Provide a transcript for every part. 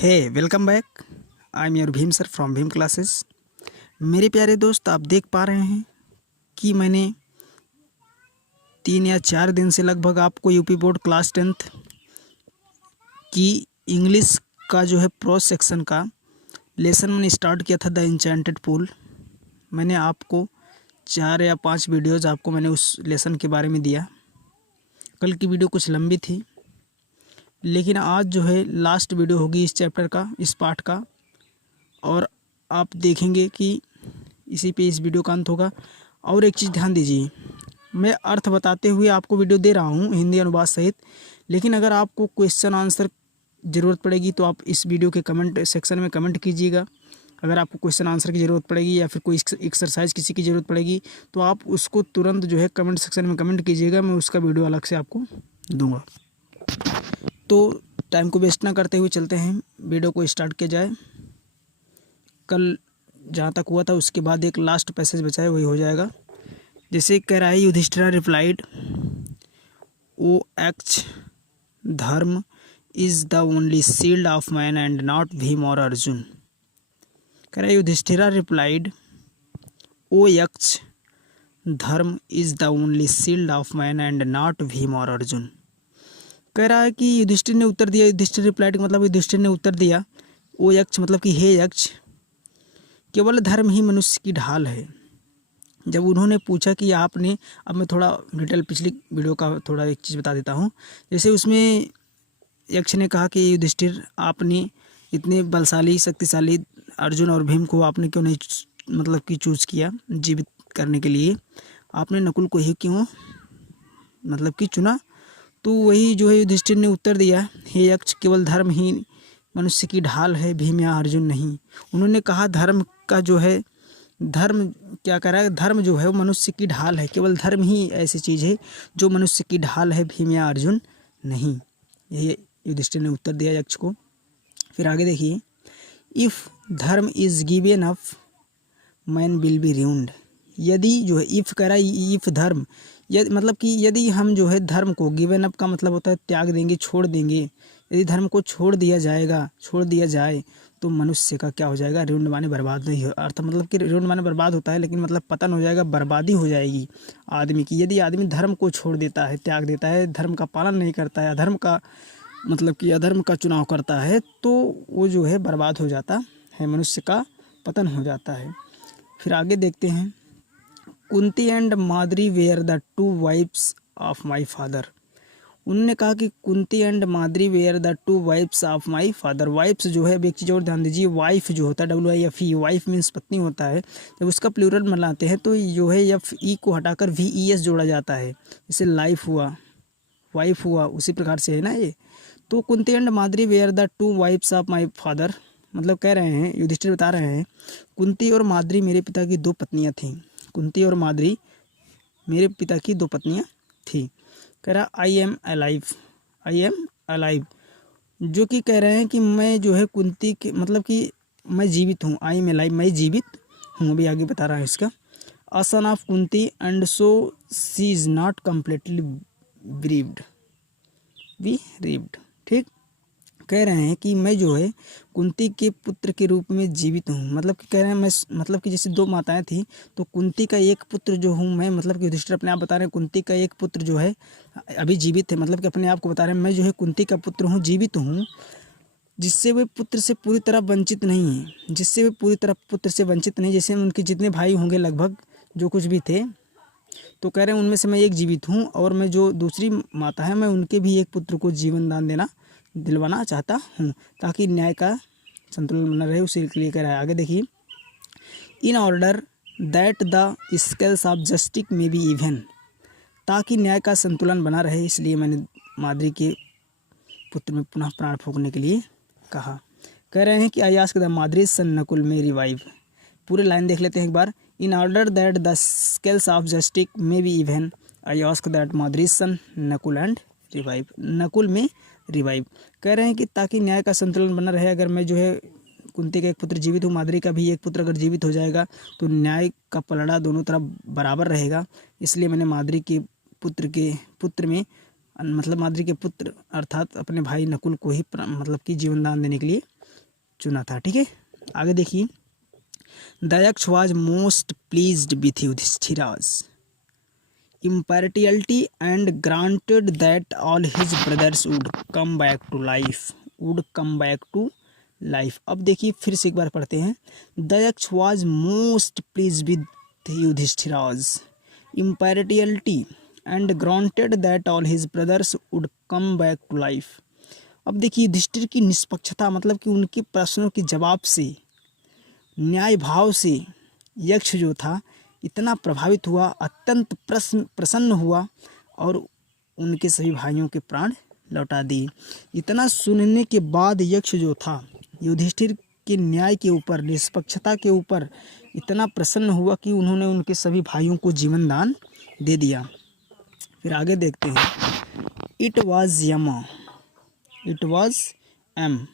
Hey welcome back. I am your Bhim sir from Bhim classes. मेरे प्यारे दोस्त, आप देख पा रहे हैं कि मैंने 3 या 4 दिन से लगभग आपको यूपी बोर्ड क्लास 10th की इंग्लिश का जो है प्रोज सेक्शन का लेसन मैंने स्टार्ट किया था, द इंचेंटेड पूल। मैंने आपको 4 या 5 वीडियोज़ आपको मैंने उस लेसन के बारे में दिया। कल की वीडियो कुछ लंबी थी, लेकिन आज जो है लास्ट वीडियो होगी इस चैप्टर का, इस पार्ट का, और आप देखेंगे कि इसी पे इस वीडियो का अंत होगा। और एक चीज़ ध्यान दीजिए, मैं अर्थ बताते हुए आपको वीडियो दे रहा हूँ हिंदी अनुवाद सहित, लेकिन अगर आपको क्वेश्चन आंसर ज़रूरत पड़ेगी तो आप इस वीडियो के कमेंट सेक्शन में कमेंट कीजिएगा। अगर आपको क्वेश्चन आंसर की ज़रूरत पड़ेगी या फिर कोई एक्सरसाइज किसी की ज़रूरत पड़ेगी तो आप उसको तुरंत जो है कमेंट सेक्शन में कमेंट कीजिएगा, मैं उसका वीडियो अलग से आपको दूँगा। तो टाइम को वेस्ट ना करते हुए चलते हैं, वीडियो को स्टार्ट किया जाए। कल जहाँ तक हुआ था उसके बाद एक लास्ट पैसेज बचा है, वही हो जाएगा। जैसे कह रहा है, युधिष्ठिर रिप्लाइड, ओ एक्च धर्म is the only shield of man and not Bhim और अर्जुन। कह रहा है, युधिष्ठिर रिप्लाइड, ओ यक्ष धर्म is the only shield of man and not Bhim और अर्जुन। कह रहा है कि युधिष्ठिर ने उत्तर दिया, युधिष्ठिर रिप्लाइड मतलब युधिष्ठिर ने उत्तर दिया, ओ यक्ष मतलब कि हे यक्ष, केवल धर्म ही मनुष्य की ढाल है। जब उन्होंने पूछा कि आपने, अब मैं थोड़ा डिटेल पिछली वीडियो का थोड़ा एक चीज़ बता देता हूँ। जैसे उसमें यक्ष ने कहा कि युधिष्ठिर, आपने इतने बलशाली शक्तिशाली अर्जुन और भीम को आपने क्यों नहीं मतलब कि चूज़ किया जीवित करने के लिए, आपने नकुल को ही क्यों मतलब कि चुना। तो वही जो है युधिष्ठिर ने उत्तर दिया, हे यक्ष, केवल धर्म ही मनुष्य की ढाल है, भीम या अर्जुन नहीं। उन्होंने कहा धर्म का जो है, धर्म क्या कह रहा है, धर्म जो है वो मनुष्य की ढाल है, केवल धर्म ही ऐसी चीज़ है जो मनुष्य की ढाल है, भीम या अर्जुन नहीं। यही युधिष्ठिर ने उत्तर दिया यक्ष को। फिर आगे देखिए, इफ़ धर्म is given up man will be ruined. यदि जो है इफ़ कह रहा है, इफ़ धर्म, यदि मतलब कि यदि हम जो है धर्म को, गिवन अप का मतलब होता है त्याग देंगे, छोड़ देंगे, यदि धर्म को छोड़ दिया जाएगा, छोड़ दिया जाए तो मनुष्य का क्या हो जाएगा, रूइंड माने बर्बाद नहीं हो, अर्थ मतलब कि रूइंड माने बर्बाद होता है, लेकिन मतलब पतन हो जाएगा, बर्बादी हो जाएगी आदमी की। यदि आदमी धर्म को छोड़ देता है, त्याग देता है, धर्म का पालन नहीं करता है, अधर्म का मतलब कि अधर्म का चुनाव करता है, तो वो जो है बर्बाद हो जाता है, मनुष्य का पतन हो जाता है। फिर आगे देखते हैं, Kunti and Madri were the 2 wives of my father. उन्होंने कहा कि Kunti and Madri were the 2 wives of my father. Wifes जो है, अब एक चीज़ और ध्यान दीजिए, वाइफ जो होता है WIFE, वाइफ मीन्स पत्नी होता है, जब उसका प्लूरल बनाते हैं तो जो है FE को हटाकर VES जोड़ा जाता है, जैसे लाइफ हुआ, वाइफ हुआ, उसी प्रकार से है ना ये। तो Kunti and Madri were the 2 wives of my father, मतलब कह रहे हैं, युधिष्ठिर बता रहे हैं, कुंती और माद्री मेरे पिता की 2 पत्नियाँ थीं। कुंती और माद्री मेरे पिता की 2 पत्नियाँ थी। कह रहा I am alive, I am alive, जो कि कह रहे हैं कि मैं जो है कुंती के मतलब कि मैं जीवित हूँ, आई एम अलाइव, मैं जीवित हूँ। अभी आगे बता रहा है इसका, a son of Kunti and so she is not completely bereaved, bereaved. ठीक, कह रहे हैं कि मैं जो है कुंती के पुत्र के रूप में जीवित हूँ, मतलब कि कह रहे हैं मैं, मतलब कि जैसे 2 माताएं थी, तो कुंती का एक पुत्र जो हूँ मैं, मतलब कि युधिष्ठिर अपने आप बता रहे हैं कुंती का एक पुत्र जो है अभी जीवित है, मतलब कि अपने आप को बता रहे हैं मैं जो है कुंती का पुत्र हूँ, जीवित हूँ, जिससे वे पुत्र से पूरी तरह वंचित नहीं है, जिससे वे पूरी तरह पुत्र से वंचित नहीं, जैसे उनके जितने भाई होंगे लगभग जो कुछ भी थे, तो कह रहे हैं उनमें से मैं एक जीवित हूँ, और मैं जो दूसरी माता है मैं उनके भी एक पुत्र को जीवन दान दिलवाना चाहता हूँ, ताकि न्याय का संतुलन बना रहे, उसी के लिए कह रहा है। आगे देखिए, इन order that the scales of justice may be even, ताकि न्याय का संतुलन बना रहे, इसलिए मैंने माद्री के पुत्र में पुनः प्राण फूंकने के लिए कहा। कह रहे हैं कि I ask the Madri son Nakul may revive. पूरे लाइन देख लेते हैं एक बार, in order that the scales of justice may be even, I ask that Madri son Nakul and revive, Nakul may revive. कह रहे हैं कि ताकि न्याय का संतुलन बना रहे, अगर मैं जो है कुंती का एक पुत्र जीवित हूँ, माद्री का भी एक पुत्र अगर जीवित हो जाएगा तो न्याय का पलड़ा दोनों तरफ बराबर रहेगा, इसलिए मैंने माद्री के पुत्र में मतलब माद्री के पुत्र अर्थात अपने भाई नकुल को ही मतलब कि जीवन दान देने के लिए चुना था। ठीक है, आगे देखिए। The Yaksha was most pleased with Yudhishthira's impartiality and granted that all his brothers would come back to life। अब देखिए फिर से एक बार पढ़ते हैं। द यक्ष was most pleased with Yudhishthira's impartiality and granted that all his brothers would come back to life। अब देखिए युधिष्ठिर की निष्पक्षता, मतलब कि उनके प्रश्नों के जवाब से, न्याय भाव से यक्ष जो था इतना प्रभावित हुआ, अत्यंत प्रसन्न हुआ और उनके सभी भाइयों के प्राण लौटा दिए। इतना सुनने के बाद यक्ष जो था युधिष्ठिर के न्याय के ऊपर, निष्पक्षता के ऊपर इतना प्रसन्न हुआ कि उन्होंने उनके सभी भाइयों को जीवन दान दे दिया। फिर आगे देखते हैं। इट वॉज एम,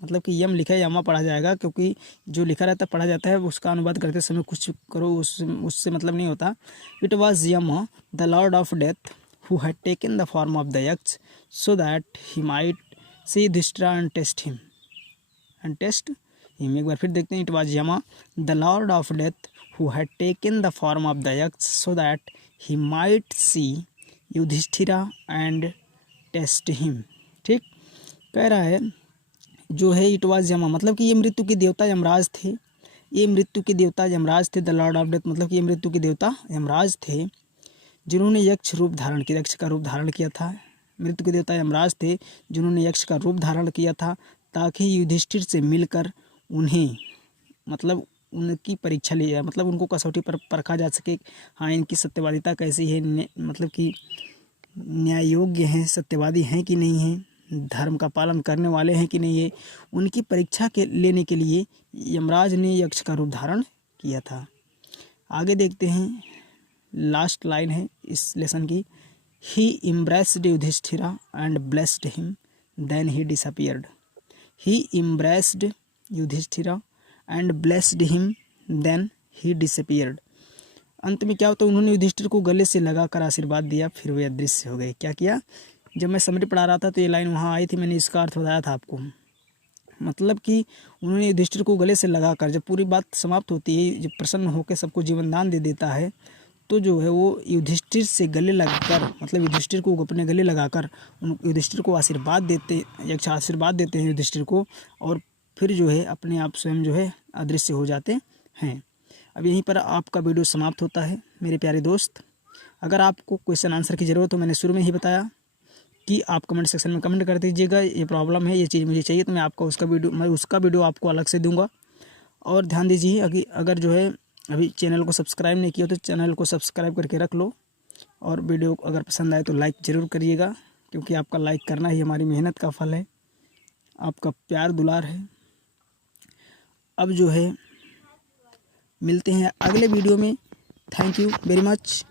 मतलब कि यम लिखा है, यमा पढ़ा जाएगा, क्योंकि जो लिखा रहता है पढ़ा जाता है, उसका अनुवाद करते समय कुछ करो उससे मतलब नहीं होता। It was Yama the lord of death who had taken the form of the Yaksha so that he might see Yudhishthira and test him. एक बार फिर देखते हैं। It was Yama the lord of death who had taken the form of the Yaksha so that he might see Yudhishthira and test him. ठीक, कह रहा है जो है इट वाज यमा, मतलब कि ये मृत्यु के देवता यमराज थे। ये मृत्यु के देवता यमराज थे। द लॉर्ड ऑफ डेथ, मतलब कि ये मृत्यु के देवता यमराज थे जिन्होंने यक्ष रूप धारण किया, यक्ष का रूप धारण किया था। मृत्यु के देवता यमराज थे जिन्होंने यक्ष का रूप धारण किया था ताकि युधिष्ठिर से मिलकर उन्हें, मतलब उनकी परीक्षा ली जाए, मतलब उनको कसौटी पर परखा जा सके। हाँ, इनकी सत्यवादिता कैसी है, मतलब कि न्याय योग्य हैं, सत्यवादी हैं कि नहीं हैं, धर्म का पालन करने वाले हैं कि नहीं है, उनकी परीक्षा के लेने के लिए यमराज ने यक्ष का रूप धारण किया था। आगे देखते हैं, लास्ट लाइन है इस लेसन की। He embraced Yudhishthira and blessed him then he disappeared. He embraced Yudhishthira and blessed him then he disappeared. अंत में क्या होता है, उन्होंने युधिष्ठिर को गले से लगाकर आशीर्वाद दिया, फिर वे अदृश्य हो गए। क्या किया, जब मैं समरी पढ़ा रहा था तो ये लाइन वहाँ आई थी, मैंने इसका अर्थ बताया था आपको। मतलब कि उन्होंने युधिष्ठिर को गले से लगाकर, जब पूरी बात समाप्त होती है, जब प्रसन्न होकर सबको जीवन दान दे देता है, तो जो है वो युधिष्ठिर से गले लगाकर, मतलब युधिष्ठिर को अपने गले लगाकर उन युधिष्ठिर को आशीर्वाद देते, यक्ष आशीर्वाद देते हैं युधिष्ठिर को, और फिर जो है अपने आप स्वयं जो है अदृश्य हो जाते हैं। अब यहीं पर आपका वीडियो समाप्त होता है मेरे प्यारे दोस्त। अगर आपको क्वेश्चन आंसर की ज़रूरत हो, मैंने शुरू में ही बताया कि आप कमेंट सेक्शन में कमेंट कर दीजिएगा, ये प्रॉब्लम है, ये चीज़ मुझे चाहिए, तो मैं उसका वीडियो आपको अलग से दूंगा। और ध्यान दीजिए, अगर जो है अभी चैनल को सब्सक्राइब नहीं किया तो चैनल को सब्सक्राइब करके रख लो, और वीडियो अगर पसंद आए तो लाइक ज़रूर करिएगा, क्योंकि आपका लाइक करना ही हमारी मेहनत का फल है, आपका प्यार दुलार है। अब जो है मिलते हैं अगले वीडियो में। Thank you very much.